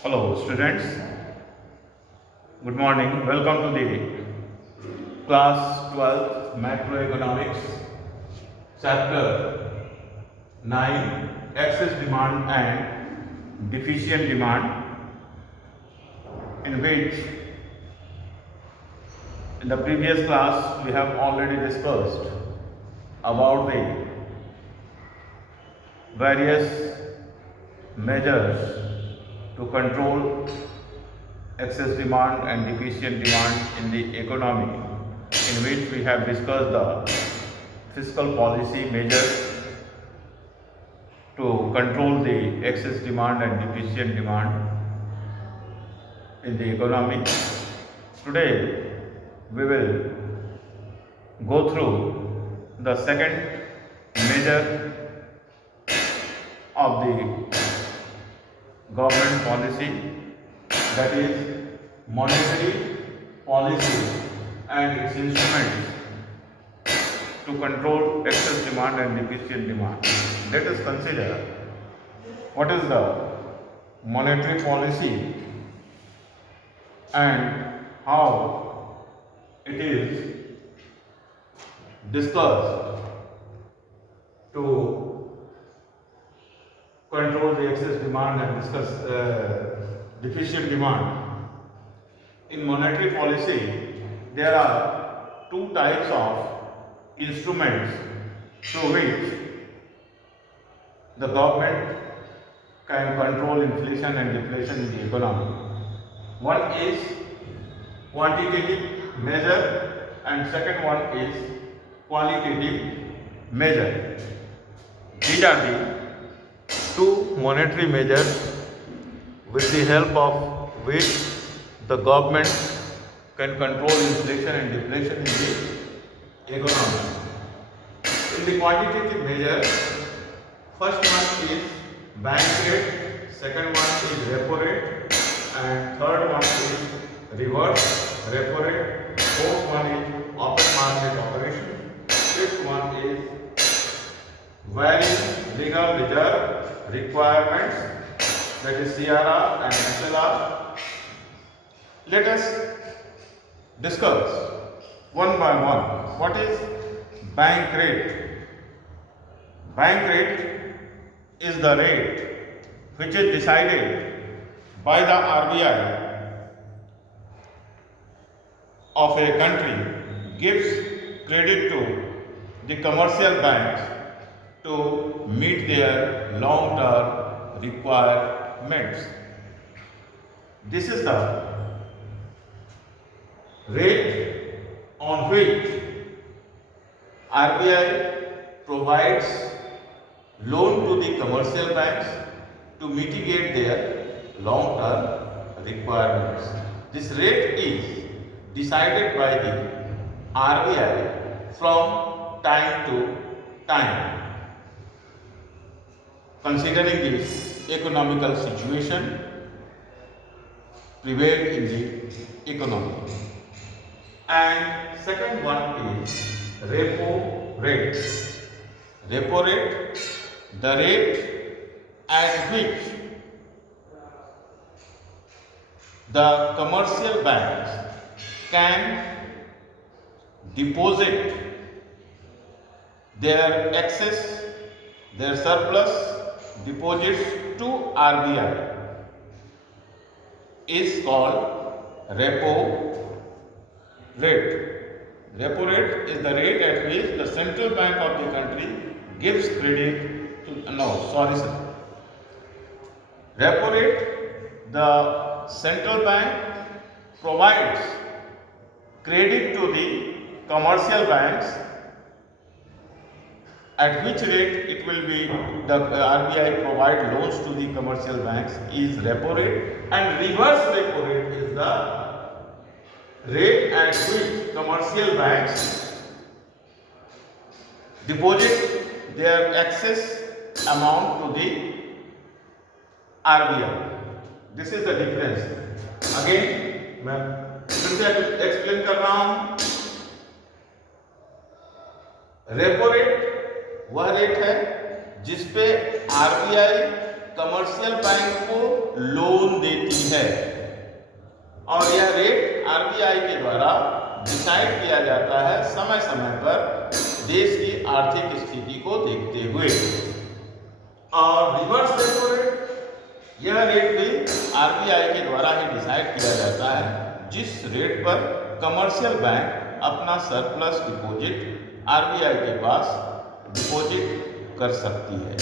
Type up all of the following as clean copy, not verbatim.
Hello, students. Good morning. Welcome to the class 12 macroeconomics chapter 9 excess demand and deficient demand, in which in the previous class we have already discussed about the various measures to control excess demand and deficient demand in the economy, in which we have discussed the fiscal policy measures to control the excess demand and deficient demand in the economy. Today we will go through the second measure of the government policy, that is monetary policy and its instruments to control excess demand and deficient demand. Let us consider what is the monetary policy and how it is discussed to control the excess demand and discuss deficient demand. In monetary policy, there are two types of instruments through which the government can control inflation and deflation in the economy. One is quantitative measure and second one is qualitative measure. These are the two monetary measures with the help of which the government can control inflation and deflation in the economy. In the quantitative measure, first one is bank rate, second one is repo rate, and third one is reverse repo rate, fourth one is open market operation, fifth one is varying legal reserve requirements, that is CRR and SLR. Let us discuss one by one. What is bank rate? Bank rate is the rate which is decided by the RBI of a country, gives credit to the commercial banks to meet their long-term requirements. This is the rate on which RBI provides loan to the commercial banks to mitigate their long-term requirements. This rate is decided by the RBI from time to time, considering the economical situation prevailed in the economy. And second one is repo rate. Repo rate, the rate at which the commercial banks can deposit their excess, their surplus deposits to RBI, is called repo rate. Repo rate is the rate at which the central bank of the country gives credit to, repo rate, the central bank provides credit to the commercial banks, at which rate it will be the RBI provide loans to the commercial banks is repo rate, and reverse repo rate is the rate at which commercial banks deposit their excess amount to the RBI. This is the difference. Again मैं फिर से explain कर रहा हूं. Repo rate वह rate है जिस पे आरबीआई कमर्शियल बैंक को लोन देती है और यह रेट आरबीआई के द्वारा डिसाइड किया जाता है समय समय पर देश की आर्थिक स्थिति को देखते हुए। और रिवर्स रेपो रेट, यह रेट भी आरबीआई के द्वारा ही डिसाइड किया जाता है जिस रेट पर कमर्शियल बैंक अपना सरप्लस डिपॉजिट आरबीआई के पास डिपॉजिट कर सकती है।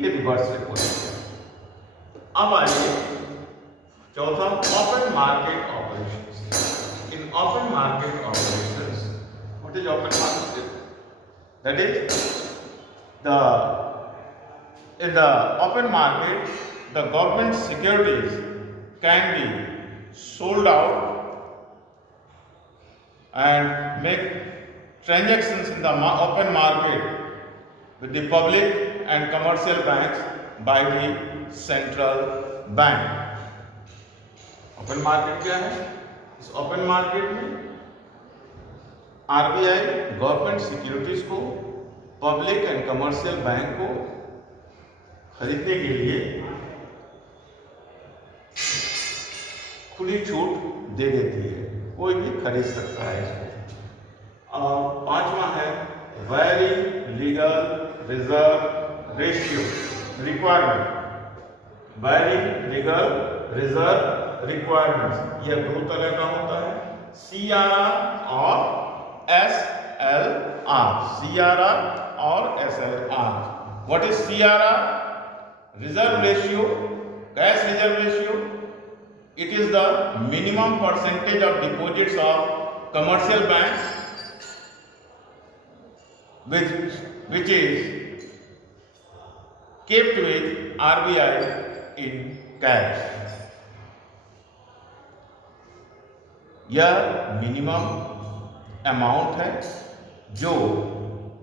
ये रिवर्स रेपो रेट। अब आइए चौथा, open market operations. In open market operations, what is open market? That is in the open market the government securities can be sold out and make transactions in the open market with the public and commercial banks by the central bank. Open market क्या है? इस open market में RBI government securities को public and commercial bank को खरीदने के लिए खुली छूट दे देती है, कोई भी खरीद सकता है इसको। और पांचवा है very legal reserve ratio requirement. Very legal reserve requirements यह दो तरह का होता है, CRR और SLR। CRR और SLR। What is CRR? Reserve ratio, cash reserve ratio, it is the minimum percentage of deposits of commercial banks which is kept with RBI in cash. यह minimum amount है जो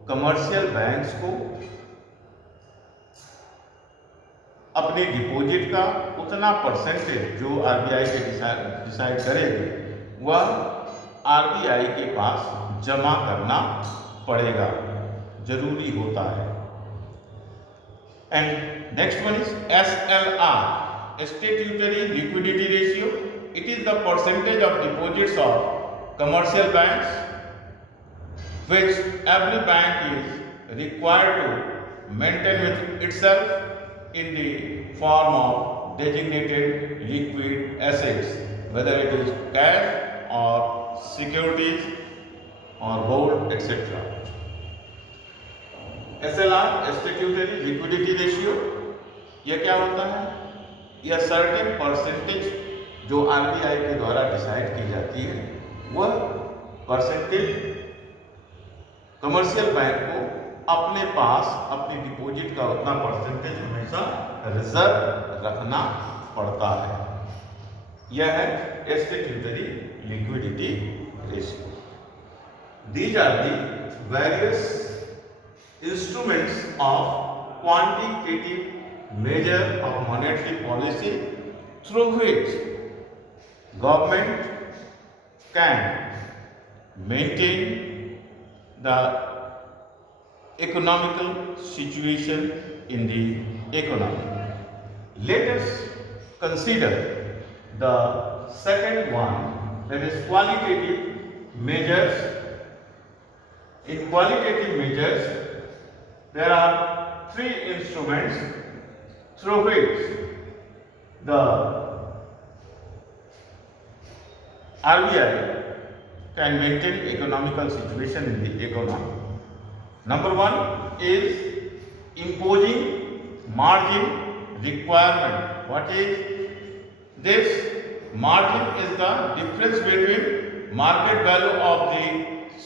commercial banks को अपने deposit का उतना percentage जो RBI के decide करेगी वह आरबीआई के पास जमा करना पड़ेगा, जरूरी होता है। And next one is SLR, statutory liquidity ratio. It is the percentage of deposits of commercial banks which every bank is required to maintain with itself in the form of designated liquid assets, whether it is cash or securities or gold, etc. SLR, statutory liquidity ratio, यह क्या होता है? यह certain percentage जो RBI के द्वारा decide की जाती है वह परसेंटेज कमर्शियल बैंक को अपने पास अपने डिपॉजिट का उतना परसेंटेज हमेशा रिजर्व रखना पड़ता है। यह है statutory liquidity ratio. These are the various instruments of quantitative measure of monetary policy through which government can maintain the economical situation in the economy. Let us consider the second one, that is qualitative measures. In qualitative measures, there are three instruments through which the RBI can maintain economical situation in the economy. Number one is imposing margin requirement. What is this? Margin is the difference between market value of the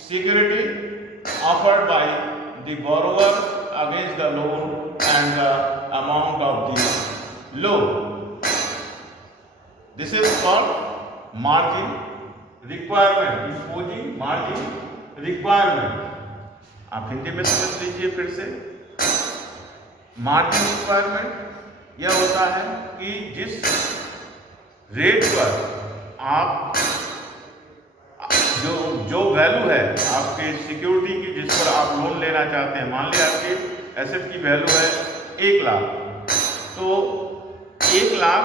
security offered by the borrower against the loan and the amount of the loan. This is called margin requirement. Imposing margin requirement. आप हिंदी में समझ लीजिए फिर से। Margin requirement यह होता है कि जिस रेट पर आप जो वैल्यू है आपके सिक्योरिटी की जिस पर आप लोन लेना चाहते हैं, मान लिया आपके एसेट की वैल्यू है 1 लाख तो 1 लाख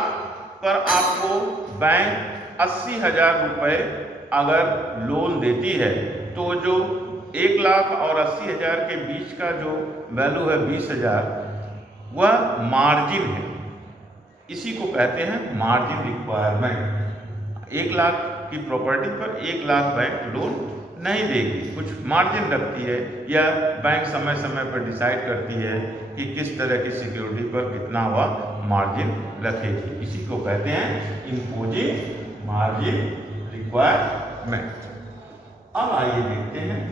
पर आपको बैंक 80,000 रुपये अगर लोन देती है तो जो 1 लाख और 80,000 के बीच का जो वैल्यू है 20,000, वह मार्जिन है। इसी को कहते हैं मार्जिन रिक्वायरमेंट। 1 लाख की प्रॉपर्टी पर 1 लाख बैंक लोन नहीं देगी, कुछ मार्जिन रखती है, या बैंक समय समय पर डिसाइड करती है कि किस तरह की सिक्योरिटी पर कितना वह मार्जिन रखेगी। इसी को कहते हैं इम्पोजिंग मार्जिन रिक्वायरमेंट। अब आइए देखते हैं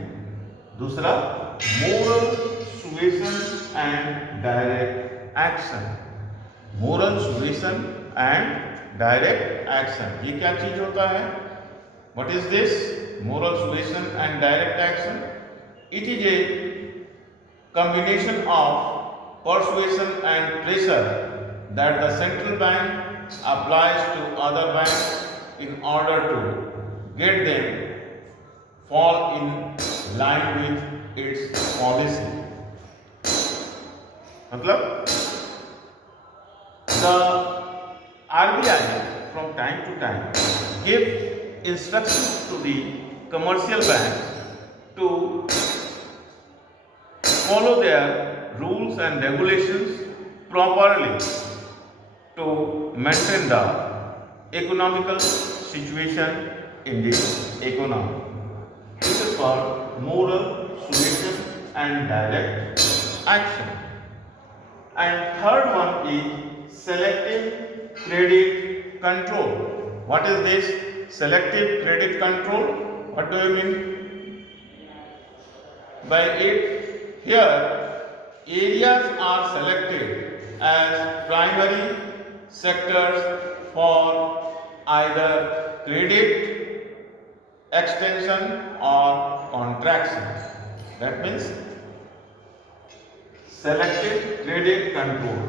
दूसरा, moral suasion and direct action. Moral suasion and direct action, ये क्या चीज होता है? What is this moral suasion and direct action? It is a combination of persuasion and pressure that the central bank applies to other banks in order to get them fall in line with its policy. मतलब the RBI from time to time give instructions to the commercial banks to follow their rules and regulations properly to maintain the economical situation in the economy. This is called moral suasion and direct action. And third one is selective credit control. What is this selective credit control? What do you mean by it? Here, areas are selected as primary sectors for either credit extension or contraction. That means selective credit control.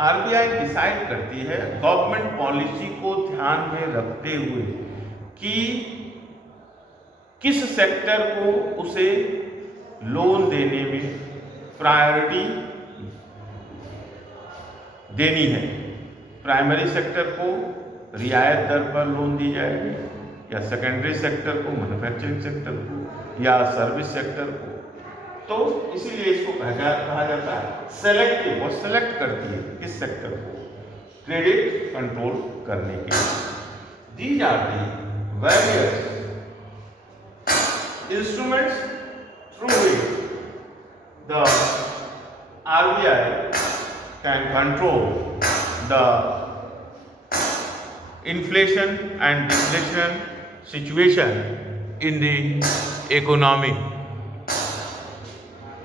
RBI decide करती है government policy को ध्यान में रखते हुए कि किस sector को उसे लोन देने में प्रायोरिटी देनी है। प्राइमरी सेक्टर को रियायत दर पर लोन दी जाएगी, या सेकेंडरी सेक्टर को, मैन्युफैक्चरिंग सेक्टर को, या सर्विस सेक्टर को। तो इसीलिए इसको कहा जाता है सेलेक्टिव। वो सेलेक्ट करती है किस सेक्टर को क्रेडिट कंट्रोल करने के लिए। These are the various instruments through which the RBI can control the inflation and deflation situation in the economy.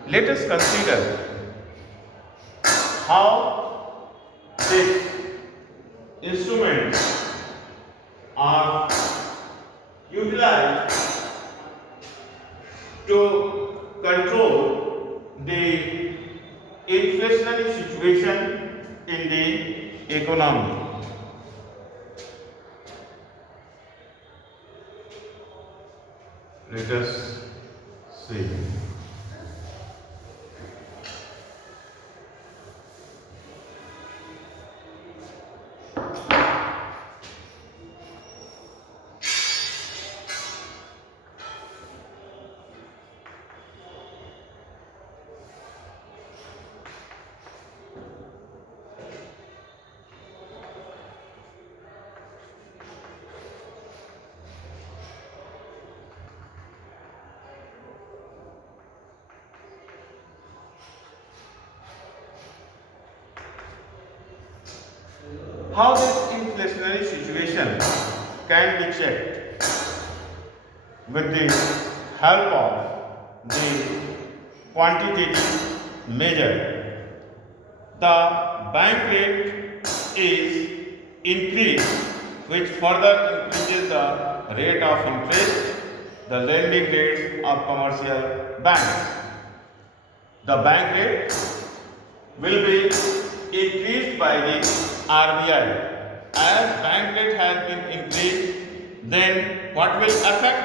Let us consider how these instruments are utilized to control the inflationary situation in the economy. Let us see. How this inflationary situation can be checked? With the help of the quantitative measure. The bank rate is increased, which further increases the rate of interest, the lending rates of commercial banks. The bank rate will be increased by the RBI. As bank rate has been increased, then what will affect?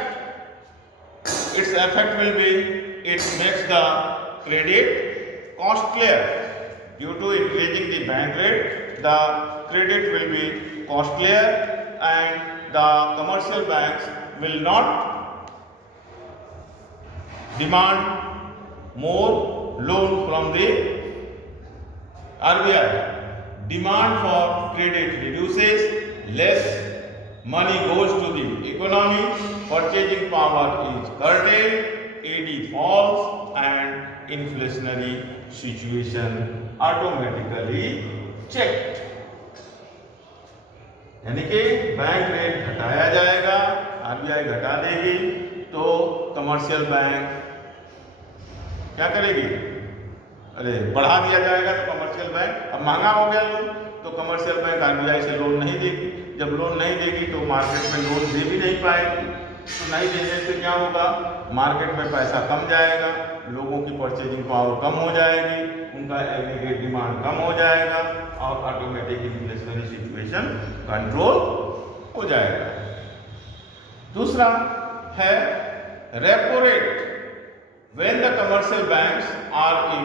Its effect will be, it makes the credit costlier. due to increasing the bank rate, the credit will be costlier and the commercial banks will not demand more loan from the RBI. Demand for credit reduces, less money goes to the economy, purchasing power is curtailed, AD falls and inflationary situation automatically checked. यानी कि bank rate घटाया जाएगा, RBI घटा देगी तो commercial bank क्या करेगी? अरे बढ़ा दिया जाएगा तो कमर्शियल बैंक, अब महंगा हो गया लोन तो कमर्शियल बैंक आरबीआई से लोन नहीं देगी, जब लोन नहीं देगी तो मार्केट में लोन दे भी नहीं पाएगी, तो नहीं देने से क्या होगा? मार्केट में पैसा कम जाएगा, लोगों की परचेजिंग पावर कम हो जाएगी, उनका एग्रीगेट डिमांड कम हो जाएगा और ऑटोमेटिक इन्फ्लेशनरी सिचुएशन कंट्रोल हो जाएगा। दूसरा है repo rate. When the commercial banks are in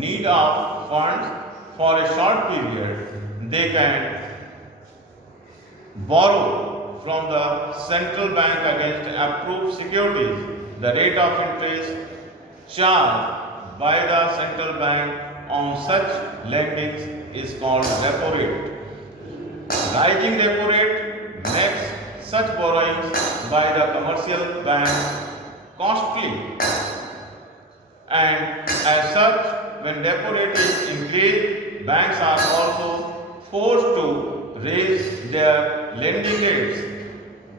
need of funds for a short period, they can borrow from the central bank against approved securities. The rate of interest charged by the central bank on such lendings is called repo rate. Rising repo rate makes such borrowings by the commercial bank costly. And as such, when repo rate is increased, banks are also forced to raise their lending rates.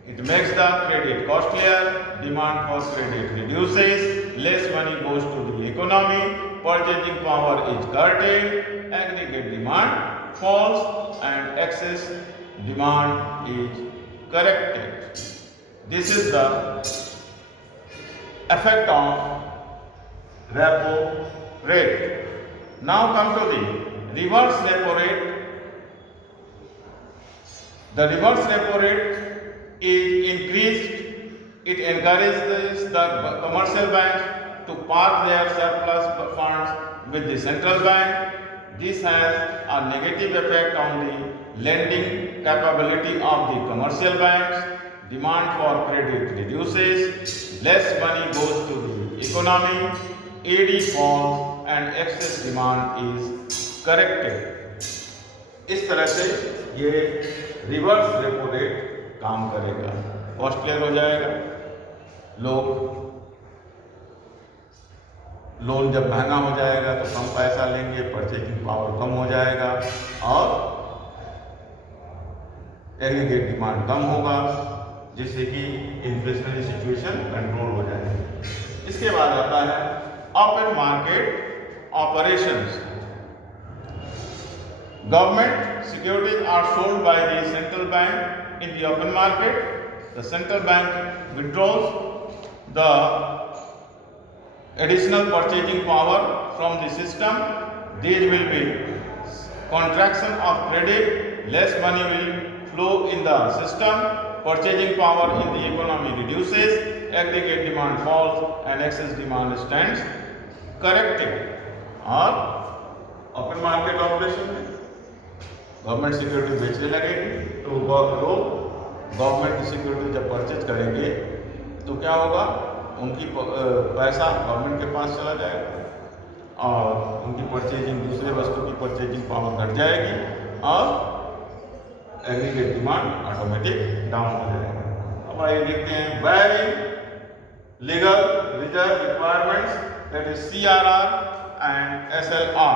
It makes the credit costlier, demand for credit reduces, less money goes to the economy, purchasing power is curtailed, aggregate demand falls, and excess demand is corrected. This is the effect of repo rate. Now come to the reverse repo rate. The reverse repo rate is increased. It encourages the commercial banks to park their surplus funds with the central bank. This has a negative effect on the lending capability of the commercial banks. Demand for credit reduces, less money goes to the economy, AD falls and excess demand is corrected. इस तरह से ये reverse repo rate काम करेगा, costlier हो जाएगा, लोग loan जब महंगा हो जाएगा तो कम पैसा लेंगे, परचेजिंग पावर कम हो जाएगा और एग्रीगेट डिमांड कम होगा, जिससे कि इन्फ्लेशनरी सिचुएशन कंट्रोल हो जाएगी। इसके बाद आता है open market operations. Government securities are sold by the central bank in the open market. The central bank withdraws the additional purchasing power from the system. There will be contraction of credit, less money will flow in the system, purchasing power in the economy reduces, aggregate demand falls and excess demand stands corrected। और open market operation में government security बेचने लगेगी तो लोग government की security जब purchase करेंगे तो क्या होगा? उनकी पैसा गवर्नमेंट के पास चला जाएगा और उनकी परचेजिंग, दूसरे वस्तु की परचेजिंग पावर घट जाएगी और एग्रीगेट डिमांड ऑटोमेटिक डाउन हो जाएगा। अब आइए देखते हैं very legal reserve requirements, that is CRR and SLR.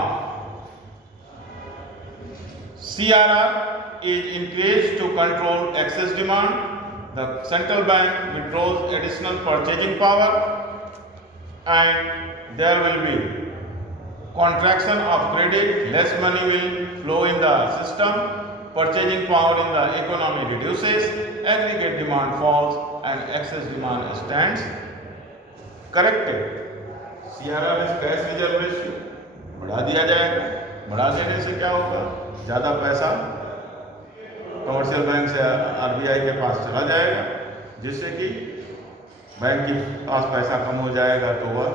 CRR is increased to control excess demand. The central bank withdraws additional purchasing power and there will be contraction of credit, less money will flow in the system, purchasing power in the economy reduces, aggregate demand falls and excess demand stands corrected। CRR is cash reserve ratio बढ़ा दिया जाएगा, बढ़ा देने से क्या होगा? ज़्यादा पैसा कमर्शियल बैंक से आरबीआई के पास चला जाएगा, जिससे कि बैंक के पास पैसा कम हो जाएगा तो वह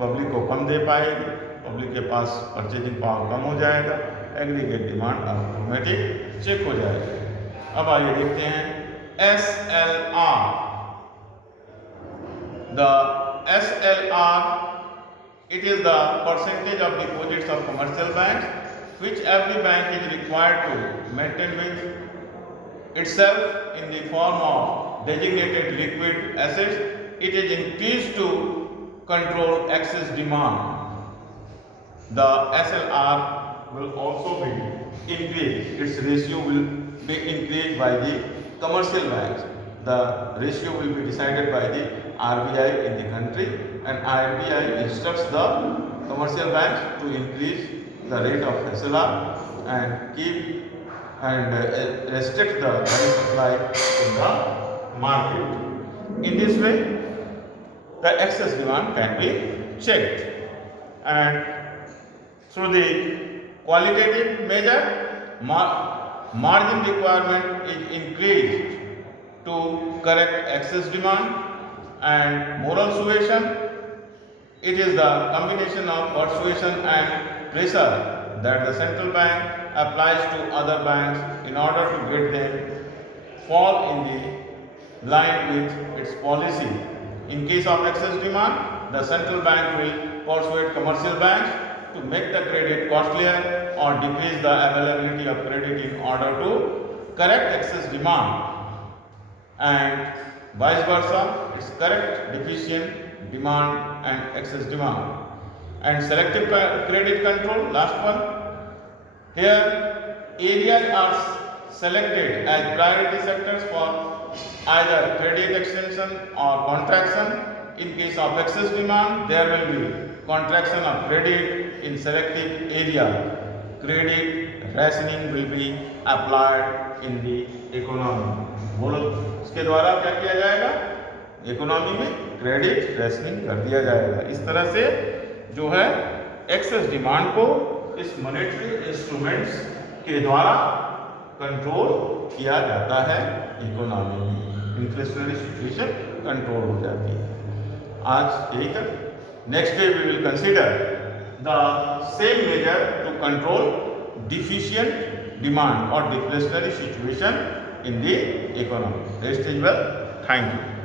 पब्लिक को कम दे पाएगी पब्लिक के पास परचेजिंग पावर कम हो जाएगा, एग्रीगेट डिमांड ऑटोमेटिक चेक हो जाएगा। अब आइए देखते हैं SLR। The SLR, it is the percentage of deposits of commercial banks which every bank is required to maintain with itself in the form of designated liquid assets. It is increased to control excess demand. The SLR will also be increased. Its ratio will be increased by the commercial banks. The ratio will be decided by the RBI in the country, and RBI instructs the commercial banks to increase the rate of SLR and keep and restrict the money supply in the market. In this way, the excess demand can be checked, and through the qualitative measure, margin requirement is increased to correct excess demand, and moral suasion, it is the combination of persuasion and pressure that the central bank applies to other banks in order to get them fall in the line with its policy. In case of excess demand, the central bank will persuade commercial banks to make the credit costlier or decrease the availability of credit in order to correct excess demand, and vice versa, it's correct deficient demand and excess demand. And selective credit control, last one. Here, areas are selected as priority sectors for either credit extension or contraction. In case of excess demand, there will be contraction of credit in selective area. Credit rationing will be applied in the economy. बोलो, इसके द्वारा क्या किया जाएगा? Economy में credit rationing कर दिया जाएगा। इस तरह से जो है एक्सेस डिमांड को इस मॉनेटरी इंस्ट्रूमेंट्स के द्वारा कंट्रोल किया जाता है। इकोनॉमी में इन्फ्लेशनरी सिचुएशन कंट्रोल हो जाती है। आज यही तक। Next day we will consider the same measure to control deficient demand और deflationary situation in the economy. Rest is well. Thank you.